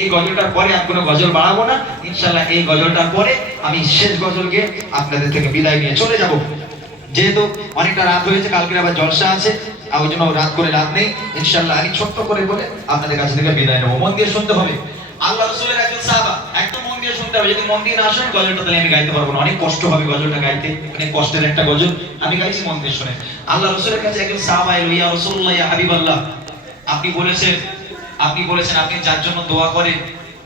এই গজলটার পরে আর কোনো গজল বাড়াবো না, ইনশাআল্লাহ এই গজলটার পরে আমি শেষ গজল গিয়ে আপনাদের থেকে বিদায় নিয়ে চলে যাব। যেহেতু অনেকটা রাত হয়েছে, কালকে আবার জলসা আছে, আর ওই জন্য রাত করে লাভ নেই। ইনশাআল্লাহ আমি ছোট্ট করে বলে আপনাদের কাছ থেকে বিদায় নেবো। মন দিয়ে শুনতে হবে, আল্লাহ রাসূলের একজন সাহাবা, একদম মন দিয়ে শুনতে হবে। যদি মন দিয়ে না শোনেন গজলটা তাহলে আমি গাইতে পারবো না, অনেক কষ্ট হবে গজলটা গাইতে, অনেক কষ্টের একটা গজল আমি গাইছি, মন দিয়ে শুনে। আল্লাহ রাসূলের কাছে একজন সাহাবা এলো, ইয়া রাসূলুল্লাহ ইয়া হাবিবাল্লাহ, আপনি বলেছেন আপনি যার জন্য দোয়া করেন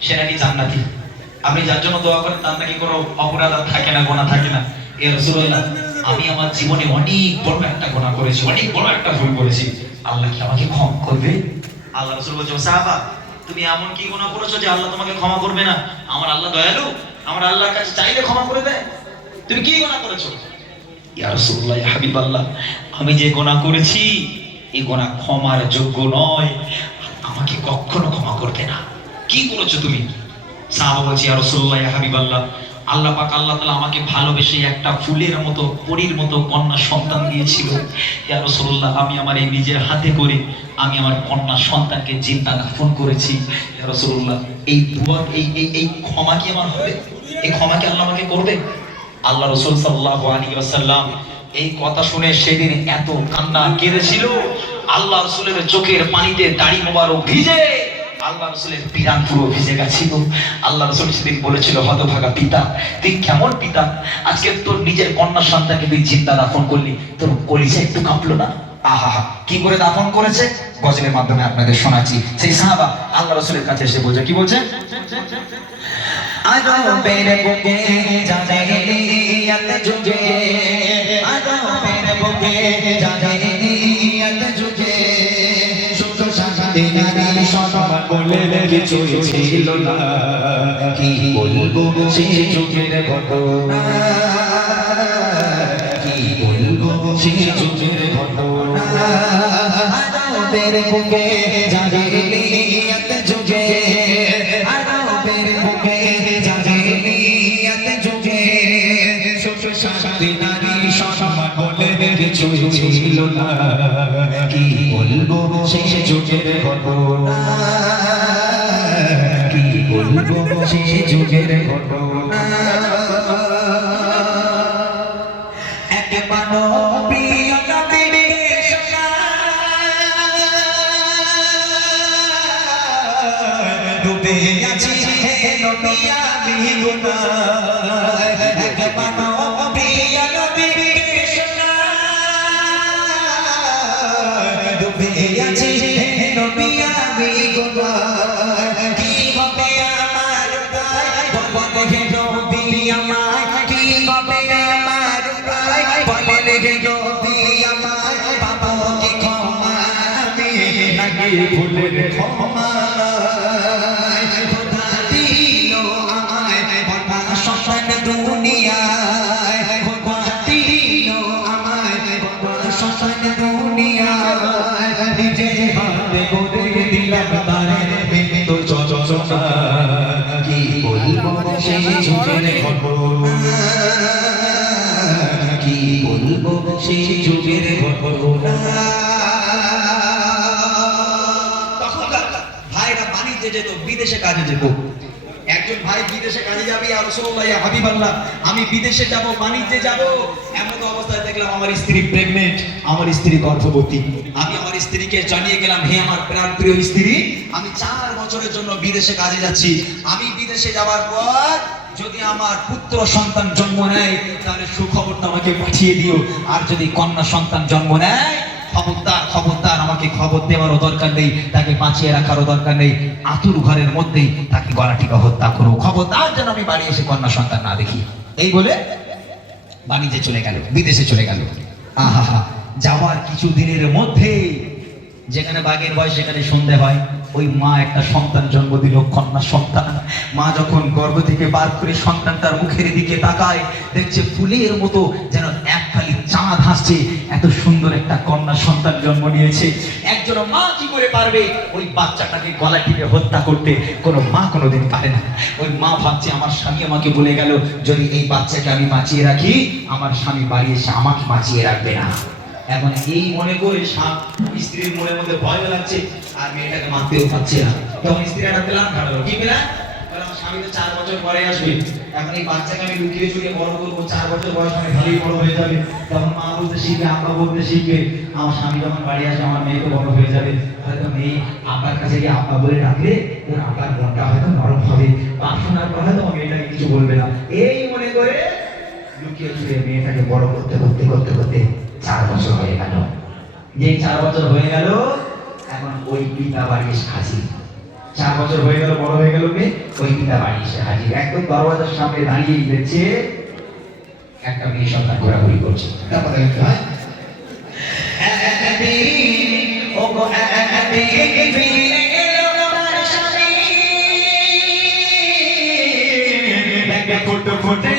সে নাকি জান্নাতি, আপনি যার জন্য দোয়া করেন তার নাকি কোনো অপরাধ থাকে না, গুনাহ থাকে না। ইয়া রাসূলুল্লাহ, আমি আমার জীবনে অনেক বড় একটা গুনাহ করেছি, অনেক বড় একটা ভুল করেছি, আল্লাহ কি আমাকে ক্ষমা করবে? আল্লাহ রাসূল বলছেন, সাহাবা তুমি এমন কি গুনাহ করেছো যে আল্লাহ তোমাকে ক্ষমা করবে না? আমার আল্লাহ দয়ালু, আমার আল্লাহর কাছে চাইলে ক্ষমা করে দেয়। তুমি কি গুনাহ করেছো? ইয়া রাসূলুল্লাহ ইয়া হাবিবাল্লাহ, আমি যে গুনাহ করেছি এই গুনাহ ক্ষমার যোগ্য নয়, আমাকে কখনো ক্ষমা করবে না। কি করেছো তুমি? সাহাবা বলছে, ইয়া রাসূলুল্লাহ ইয়া হাবিবাল্লাহ, আল্লাহ পাক আল্লাহ তাআলা আমাকে ভালোবেসে একটা ফুলের মতো, পরীর মতো কন্যা সন্তান দিয়েছিল। ইয়া রাসূলুল্লাহ, আমি আমার এই নিজের হাতে করে আমি আমার কন্যা সন্তানকে জিন্দা দাফন করেছি। ইয়া রাসূলুল্লাহ, এই দোয়া এই ক্ষমা কি আমার হবে? এই ক্ষমা কি আল্লাহ আমাকে করবে? আল্লাহ রাসূল সাল্লাল্লাহু আলাইহি ওয়াসাল্লাম এই কথা শুনে সেদিন এত কান্না কেঁদেছিল, আল্লাহ রাসূলের চোখের পানিতে দাড়ি মোবারক ভিজে আল্লাহ রাসূলের পিরান পুরো ভিজে গেছিল। আল্লাহ রাসূল সেদিন বলেছিল, হতভাগা পিতা, তুই কেমন পিতা, আজকে তোর নিজের কন্যা সন্তানকে তুই জিন্দা দাফন করলি, তোর কলিজা একটু কাঁপলো না? আহা, কি করে দাফন করেছে গজলের মাধ্যমে আপনাদের শোনাচ্ছি। সেই সাহাবা আল্লাহ রাসূলের কাছে এসে বলছে, কি বলছে? আদবের বুকে জাহেলিয়াত যুগে, আদবের বুকে জাহেলিয়াত যুগে, সুখ শান্তি নারী সম্মান বলে কিছুই ছিল না। কি বলবো সেই যুগের ঘটনা, কি বলবো সেই যুগের ঘটনা। আদবের বুকে জাহেলিয়াত যুগে, আদবের বুকে জাহেলিয়াত যুগে, সুখ শান্তি নারী সম্মান বলে কিছুই ছিল না। কি বলবো সেই যুগের ঘটনা, কি বলবো সেই যুগের ঘটনা। এক মানবীয় নবীর সোনা, ডুবে আছি হে নবী আমি গুনাহ। এক মানবীয় নবীর সোনা, ডুবে আছি হে নবী আমি গুনাহ। কি হবে আমার প্রায় বলে হে নবী আমার, কি হবে আমার প্রায় বলে হে নবী আমার। পাবো কি ক্ষমা আমি নাকি ভুলের ক্ষমা? খোদা দিল আমায় কন্যা সন্তান দুনিয়ায়, খোদা দিল আমায় কন্যা সন্তান দুনিয়ায়। নিজে হাতে করে দিলাম তারে মৃত্যু যন্ত্রণা। কি বলবো সেই যুগের ঘটনা, কি বলবো সেই যুগের ঘটনা। তখনকার ভাইরা বাণিজ্যে যেত, বিদেশে কাজে যেত। একজন ভাই বিদেশে কাজে যাবে, ইয়া রাসূলুল্লাহ ইয়া হাবিবাল্লাহ, আমি বিদেশে যাব, বাণিজ্যে যাব। এমন অবস্থায় দেখলাম আমার স্ত্রী প্রেগন্যান্ট, আমার স্ত্রী গর্ভবতী। আমি আমার স্ত্রীকে জানিয়ে গেলাম, হে আমার প্রাণপ্রিয় স্ত্রী, আমি 4 বছরের জন্য বিদেশে কাজে যাচ্ছি। আমি বিদেশে যাওয়ার পর যদি আমার পুত্র সন্তান জন্ম নেয় তাহলে সুখবরটা আমাকে পাঠিয়ে দিও, আর যদি কন্যা সন্তান জন্ম নেয় খবরদার খবরদার আমাকে খবর দেওয়ারও দরকার নেই, তাকে বাঁচিয়ে রাখারও দরকার নেই, আতুর ঘরের মধ্যেই তাকে গলা টিপে হত্যা করো, খবরদার যেন আমি বাড়ি এসে কন্যা সন্তান না দেখি। এই বলে বাণিজ্যে চলে গেল, বিদেশে চলে গেল। আহা, যাওয়ার কিছু দিনের মধ্যে যেখানে বাঘের বয়স সেখানে সন্ধে হয়, ওই মা একটা সন্তান জন্ম দিল, কন্যা সন্তান। মা যখন গর্ভ থেকে বার করে সন্তানটার মুখের দিকে তাকায়, দেখছে ফুলের মতো যেন এক খালি চাঁদ হাসছে, এত সুন্দর একটা কন্যা সন্তান জন্ম নিয়েছে। একজন মা কি করে পারবে ওই বাচ্চাটাকে গলা টিপে হত্যা করতে? কোনো মা কোনোদিন পারে না। ওই মা ভাবছে, আমার স্বামী আমাকে বলে গেল যদি এই বাচ্চাকে আমি বাঁচিয়ে রাখি, আমার স্বামী বাড়ি এসে আমাকে বাঁচিয়ে রাখবে না। এখন এই মনে করে স্ত্রীর মনের মধ্যে ভয় লাগছে, আর মেয়েটাকে মারতেও পারছে না। তখন স্ত্রী একটা প্ল্যান ঘাটালো। কি প্ল্যান? বছর পরে আসবে। এখন এই বাচ্চাকে আমি লুকিয়ে চুরিয়ে বড় করবো, 4 বছর বয়স মানে ভালোই বড় হয়ে যাবে। তখন মা বলতে শিখবে, আব্বা বলতে শিখবে। আমার স্বামী যখন বাড়ি আসবে আমার মেয়ে তো বড় হয়ে যাবে, হয়তো মেয়ে আব্বার কাছে গিয়ে আব্বা বলে ডাকলে ওর আব্বার মনটা হয়তো নরম হবে, বাপ শোনার পর হয়তো আমার মেয়েটাকে কিছু বলবে না। এই মনে করে লুকিয়ে চুরিয়ে মেয়েটাকে বড় করতে করতে করতে করতে 4 বছর হয়ে গেল। যে 4 বছর হয়ে গেল, এখন ওই পিতা বাড়ি এসে হাজির। 4 বছর হয়ে গেল, বড় হয়ে গেল মেয়ে, ওই পিতা বাড়ি এসে হাজির। একদম দরওয়াজার সামনে দাঁড়িয়ে দেখছে একটা মেয়ে সন্তান ঘোরাঘুরি করছে। তারপরে হয় ফুটো ফুটে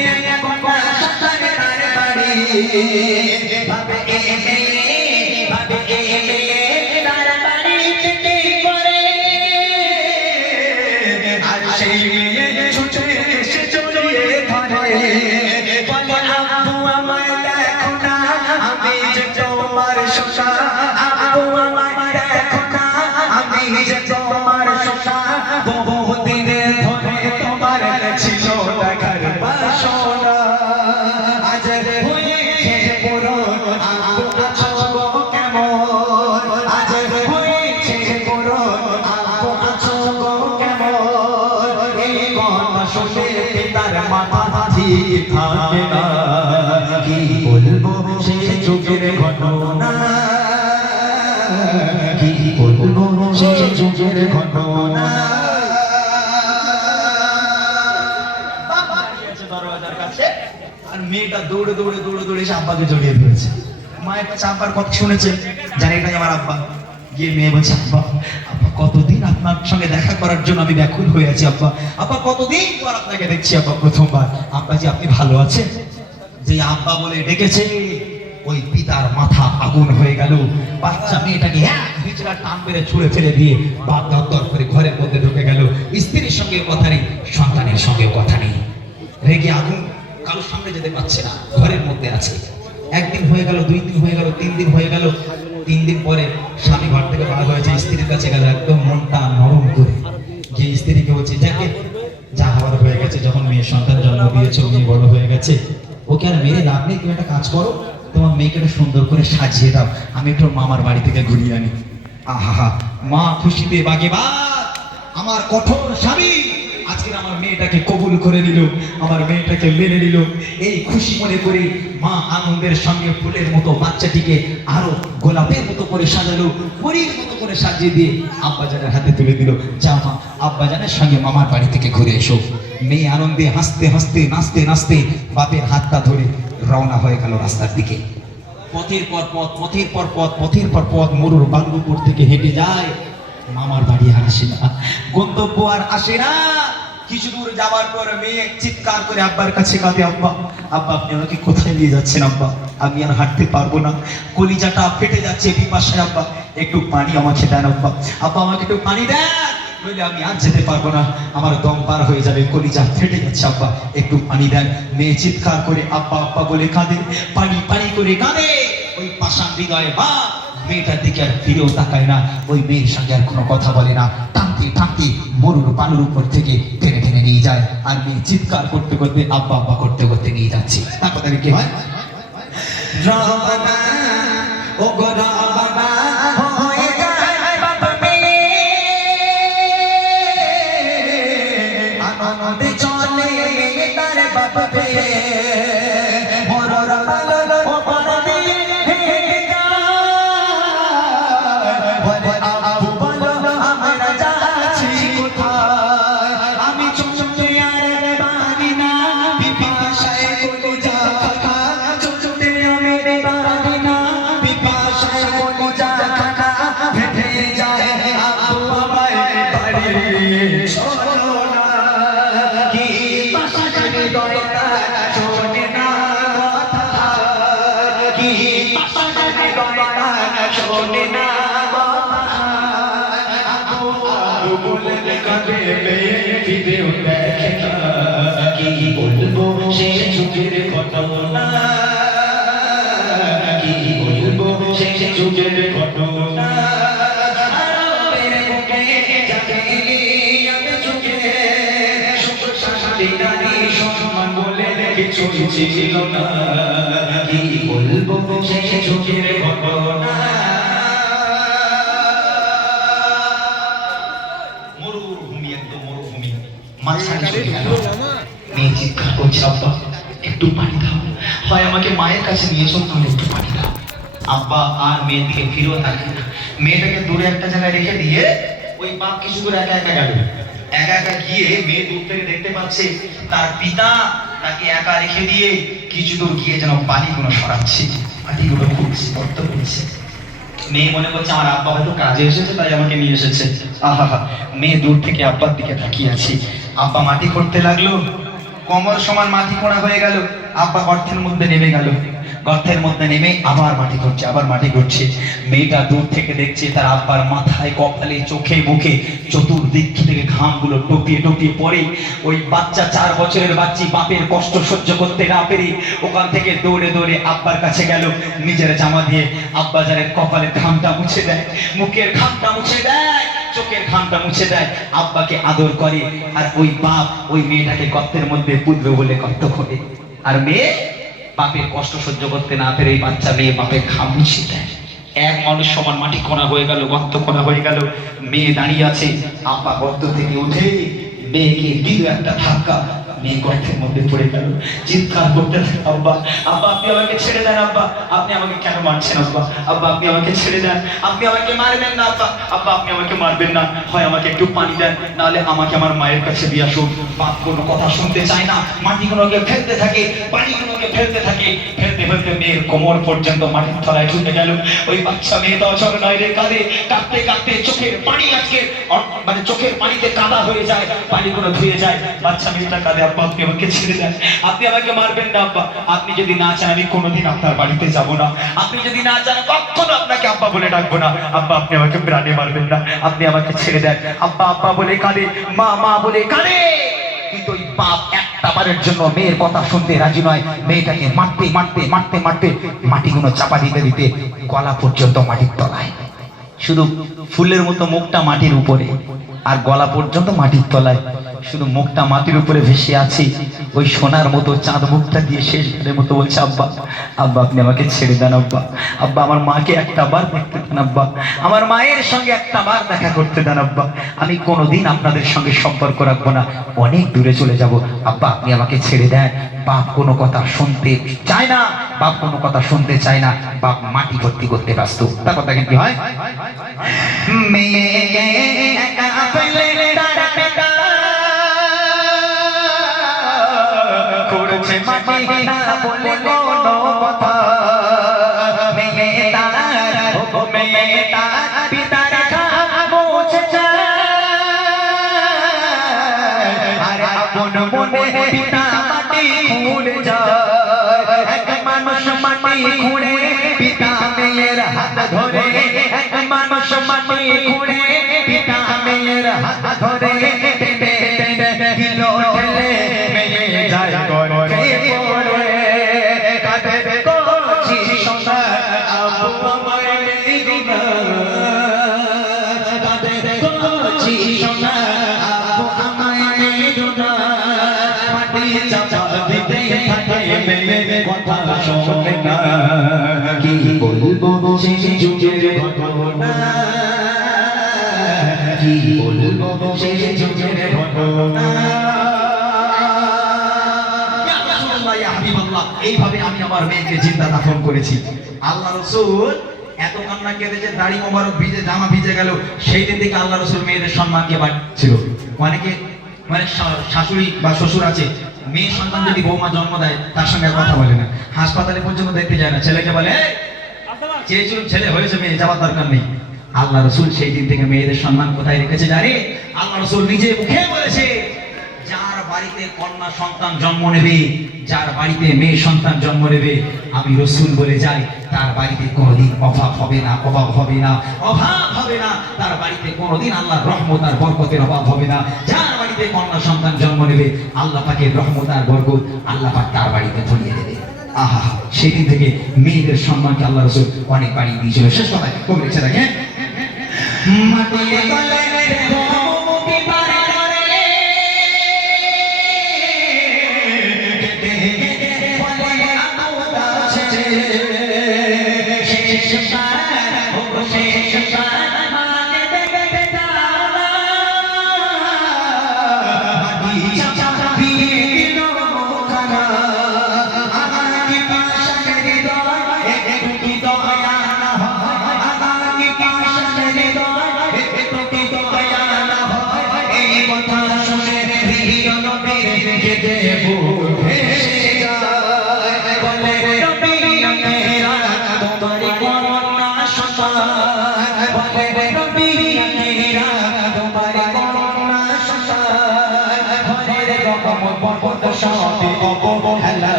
থাকে না, কি বলবো সে যুগের ঘটনা, কি বলবো সে যুগের ঘটনা। দরওয়াজার কাছে আর মেয়েটা দৌড়ে দৌড়ে দৌড়ে দৌড়ে এসে আব্বাকে জড়িয়ে ধরেছে। মায়ের কাছে আব্বার কথা শুনেছে, জানি এটাই আমার আব্বা। গিয়ে মেয়ে বলছে, আব্বা আব্বা কতদিন আপনার সঙ্গে দেখা করার জন্য আমি ব্যাকুল হয়ে আছি আব্বা, আব্বা কতদিন পর আপনাকে দেখছি আব্বা, প্রথমবার। আব্বা জি আপনি ভালো আছেন? যে আব্বা বলে ডেকেছে ওই পিতার মাথা আগুন হয়ে গেল। বাচ্চা মেয়েটাকে এক বিছানা টান মেরে ছুঁড়ে ফেলে দিয়ে বাপ দর করে ঘরের মধ্যে ঢুকে গেল। স্ত্রীর সঙ্গে কথা নেই, সন্তানের সঙ্গে কথা নেই, রেগে আগুন, কারোর সামনে যেতে পারছে না, ঘরের মধ্যে আছে। একদিন হয়ে গেল, 2 দিন হয়ে গেল, 3 দিন হয়ে গেল। 3 দিন পরে স্বামী ঘর থেকে বার হয়েছে, স্ত্রীর কাছে গেল একদম মনটা নরম করে। যে স্ত্রীকে বলছে, যাকে যা হওয়ার হয়ে গেছে, যখন মেয়ে সন্তান জন্ম দিয়েছে, মেয়ে বড় হয়ে গেছে, ওকে আর মেরে লাভ নেই, তুমি একটা কাজ করো, তোমার মেয়েকে একটু সুন্দর করে সাজিয়ে দাও, আমি একটু মামার বাড়ি থেকে ঘুরিয়ে আনি। আহা, মা খুশিতে বাগে বা, আমার কঠোর স্বামী আজকে আমার মেয়েটাকে কবুল করে নিল, আমার মেয়েটাকে মেনে নিল। এই খুশি মনে করে মা আনন্দের সঙ্গে ফুলের মতো বাচ্চাটিকে আরো গোলাপের মতো করে সাজালো, পরীর মতো করে সাজিয়ে দিয়ে আব্বাজানের হাতে তুলে দিল, যা মা আব্বাজানের সঙ্গে মামার বাড়ি থেকে ঘুরে এসো। মেয়ে আনন্দে হাসতে হাসতে নাচতে নাচতে বাপের হাতটা ধরে রওনা হয়ে গেল রাস্তার দিকে। পথের পর পথ, পথের পর পথ, পথের পর পথ মরুর বাঙ্গুপুর থেকে হেঁটে যায়, মামার বাড়ি আর আসে না, গন্তব্য আর আসে না। কিছু দূর যাওয়ার পর মেয়ে চিৎকার করে আব্বার কাছে কাঁদে, আব্বা আব্বা আপনি আমাকে কোথায় নিয়ে যাচ্ছেন আব্বা, আমি আর হাঁটতে পারবো না, কলিজাটা ফেটে যাচ্ছে পিপাসায়, আব্বা একটু পানি আমাকে দেন আব্বা, আব্বা আমাকে একটু পানি দেন, নইলে আমি আর যেতে পারবো না, আমার দম পার হয়ে যাবে, কলিজা ফেটে যাচ্ছে, আব্বা একটু পানি দেন। মেয়ে চিৎকার করে আব্বা আব্বা বলে কাঁদে, পানি পানি করে কাঁদে। ওই পাষাণ হৃদয়ে মা মেয়েটার দিকে আর ফিরেও তাকায় না, ওই মেয়ের সঙ্গে আর কোনো কথা বলে না, টানতে টানতে মরুর বালুর উপর থেকে টেনে টেনে নিয়ে যায়। আর মেয়ে চিৎকার করতে করতে আব্বা আব্বা করতে করতে নিয়ে যাচ্ছে। তারপর তাকে কি হয়, রাবানা ও গো রাবানা হয়ে যায় বাবা মেয়ে, আনন্দে চলে তার বাবা পেয়ে, মরুর বালুর উপর দিয়ে হেঁটে যায়, বলে আব্বু বলো আমরা যাচ্ছি কোথায়, আমি চোখে আর পারি না, পিপাসায় কলিজা ফাঁকা, চোখে আমি পারি না, পিপাসায় কলিজা ফাঁকা, ফেটে যায় আব্বু আমায় বাড়ি চলো না, কি পাশানে দয়টা শোনে না কথা, কি পাশানে দয়টা শোনে না কথা, আব্বু আব্বু বলে কাঁদে মেয়ে ফিরেও দেখে না, কি বলবো সে যুগের ঘটনা, কি বলবো সে যুগের ঘটনা, আরবের বুকে জাগেলি আমি যুগে সুখ শান্তি এই নারী সম্মান বলে কিছু ছিল না, কি বলবো সেই যুগের ঘটনা। মরুভূমি, একদম মরুভূমি, মাঝখানে চলে গেল। মেয়ে চিৎকার করছে, আব্বা একটু পানি দাও, হয় আমাকে মায়ের কাছে নিয়ে চল, তাহলে একটু পানি দাও। আব্বা আর মেয়ের দিকে ফিরেও থাকে না, মেয়েটাকে দূরে একটা জায়গায় রেখে দিয়ে ওই বাপ কিছু করে একা একা গেল। একা একা গিয়ে মেয়ে দূর থেকে দেখতে পাচ্ছে তার পিতা তাকে একা রেখে দিয়ে কিছু দূর গিয়ে যেন পানিগুলো সরাচ্ছে, মাটিগুলো খুঁজছে, গর্ত করছে। মেয়ে মনে করছে আমার আব্বা হয়তো কাজে এসেছে, তাই আমাকে নিয়ে এসেছে। আহা, মেয়ে দূর থেকে আব্বার দিকে তাকিয়ে আছে। আব্বা মাটি করতে লাগলো, কোমর সমান মাটি কোড়া হয়ে গেল। আব্বা গর্তের মধ্যে নেমে গেল, গর্তের মধ্যে নেমে আবার মাটি করছে, আবার মাটি করছে। মেয়েটা দূর থেকে দেখছে তার আব্বার মাথায়, কপালে, চোখে, মুখে চতুর্দিক থেকে ঘামগুলো টপিয়ে টপিয়ে পড়ে। ওই বাচ্চা, 4 বছরের বাচ্চি, বাপের কষ্ট সহ্য করতে না পেরে ওখান থেকে দৌড়ে দৌড়ে আব্বার কাছে গেল। নিজের জামা দিয়ে আব্বা যারে কপালে ঘামটা মুছে দেয়, মুখের ঘামটা মুছে দেয়, চোখের ঘামটা মুছে দেয়, আব্বাকে আদর করে। আর ওই বাপ ওই মেয়েটাকে গর্তের মধ্যে পুঁতবে বলে গর্ত খোঁড়ে। আর মেয়ে বাপের কষ্ট সহ্য করতে না পেরে এই বাচ্চা মেয়ে বাপের ঘাম মুছে দেয়। এক মানুষ সমান মাটি খোঁড়া হয়ে গেল, গর্ত খোঁড়া হয়ে গেল। মেয়ে দাঁড়িয়ে আছে, আব্বা গর্ত থেকে উঠে মেয়েকে দিল একটা ধাক্কা, মেয়ে গর্তের মধ্যে পড়ে গেল। চিৎকার করতে থাকে, আব্বা আব্বা আপনি আমাকে ছেড়ে দেন, আব্বা আপনি আমাকে কেন মারছেন, আব্বা আব্বা আপনি আমাকে ছেড়ে দেন, আপনি আমাকে মারবেন না, আব্বা আব্বা আপনি আমাকে মারবেন না, হয় আমাকে একটু পানি দেন, নাহলে আমাকে আমার মায়ের কাছে দিয়ে আসুন। বাপ কোনো কথা শুনতে চায় না, মাটিগুলোকে ফেলতে থাকে, পানিগুলোকে ফেলতে থাকে। ফেলতে ফেলতে মেয়ের কোমর পর্যন্ত মাটির তলায় ঢুকে গেল। ওই বাচ্চা মেয়ে তো অচল নয় রে, কাঁদে, কাঁদতে কাঁদতে চোখের পানি আজকে মানে চোখের পানিতে কাদা হয়ে যায়, পানিগুলো ধুয়ে যায়। বাচ্চা মেয়েটা কাঁদে, আব্বা আপনি আমাকে ছেড়ে দেন, আপনি আমাকে মারবেন না, আব্বা আপনি যদি না চান আমি কোনোদিন আপনার বাড়িতে যাব না, আপনি যদি না চান কখনো আপনাকে আব্বা বলে ডাকবো না, আব্বা আপনি আমাকে প্রাণে মারবেন না, আপনি আমাকে ছেড়ে দেন। আব্বা আব্বা বলে কাঁদে, মা মা বলে কাঁদে। কিন্তু ওই বাপ একটা বারের জন্য মেয়ের কথা শুনতে রাজি নয়। মেয়েটাকে মারতে মারতে মারতে মারতে মাটিগুলো চাপা দিতে দিতে গলা পর্যন্ত মাটির তলায়, শুধু ফুলের মতো মুখটা মাটির উপরে আর গলা পর্যন্ত মাটির তলায়, শুধু মুখটা মাটির উপরে ভেসে আছে। ওই সোনার মতো চাঁদ মুখটা দিয়ে শেষবারের মতো বলছে, আব্বা আব্বা আপনি আমাকে ছেড়ে দেন, আব্বা আব্বা আমার মাকে একটা বার দেখতে দেন, আব্বা আমার মায়ের সঙ্গে একটা বার দেখা করতে দেন, আব্বা আমি কোনোদিন আপনাদের সঙ্গে সম্পর্ক রাখবো না, অনেক দূরে চলে যাব, আব্বা আপনি আমাকে ছেড়ে দেন। বাপ কোনো কথা শুনতে চায় না, বাপ কোনো কথা শুনতে চায় না, বাপ মাটি ভর্তি করতে ব্যস্ত। তার কথা কি হয়, পিতা মাটি খুঁড়ে যায়, এক মানুষ মাটি খুঁড়ে পিতা মেয়ের হাত ধরে, এক মানুষ মাটি খুঁড়ে পিতা মেয়ের হাত ধরে, টেনে টেনে দিলো ঠেলে মেয়ে যায় গর্তে পড়ে। কাঁদে কচি সোনা আব্বু আমায় দিলো না, কাঁদে কচি সোনা আব্বু আমায় দিলো না, চাপা দিতে থাকে মেয়ে কথা শোনে না, কি বলবো সেই যুগের ঘটনা, কি বলবো সেই যুগের ঘটনা। এইভাবে আমি আমার মেয়েকে জিন্দা দাফন করেছি। আল্লাহ রাসূল এত কান্না কেঁদেছে, দাড়ি মোবারক ভিজে, জামা ভিজে গেল। সেই দিন থেকে আল্লাহ রাসূল মেয়েদের সম্মানকে বাড়ছিল। অনেকে মানে শাশুড়ি বা শ্বশুর আছে, মেয়ে সন্তান যদি বৌমা জন্ম দেয় তার সঙ্গে কথা বলে না, হাসপাতালে পর্যন্ত দেখতে যায় না, ছেলেকে বলে চেয়েছিল ছেলে হয়েছে, মেয়ে যাওয়ার দরকার নেই। আল্লাহ রাসূল সেই দিন থেকে মেয়েদের সম্মান কোথায় রেখেছে জানে? আল্লাহ রাসূল নিজে মুখে বলেছে, যার বাড়িতে কন্যা সন্তান জন্ম নেবে, যার বাড়িতে মেয়ে সন্তান জন্ম নেবে, আমি রাসূল বলে যাই তার বাড়িতে কোনোদিন অভাব হবে না, অভাব হবে না, অভাব হবে না। তার বাড়িতে কোনোদিন আল্লাহর রহমত আর বরকতের অভাব হবে না। যার বাড়িতে কন্যা সন্তান জন্ম নেবে, আল্লাহ পাকের রহমত আর বরকত আল্লাহ পাক তার বাড়িতে ধরিয়ে দেবে। আহা, সেদিন থেকে মেয়েদের সম্মানকে আল্লাহ রাসূল অনেক বাড়িয়ে দিয়েছিল। শেষ কথায় কবি লিখছে দেখেন, মাটির তলে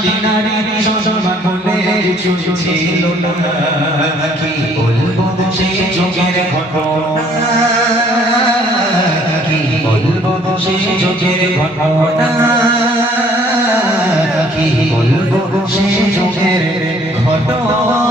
নারী নারী সমান বলে কিছু ছিল না কি বলবো সেই যুগের ঘটনা কি বলবো সেই যুগের ঘটনা কি বলবো সেই যুগের ঘটনা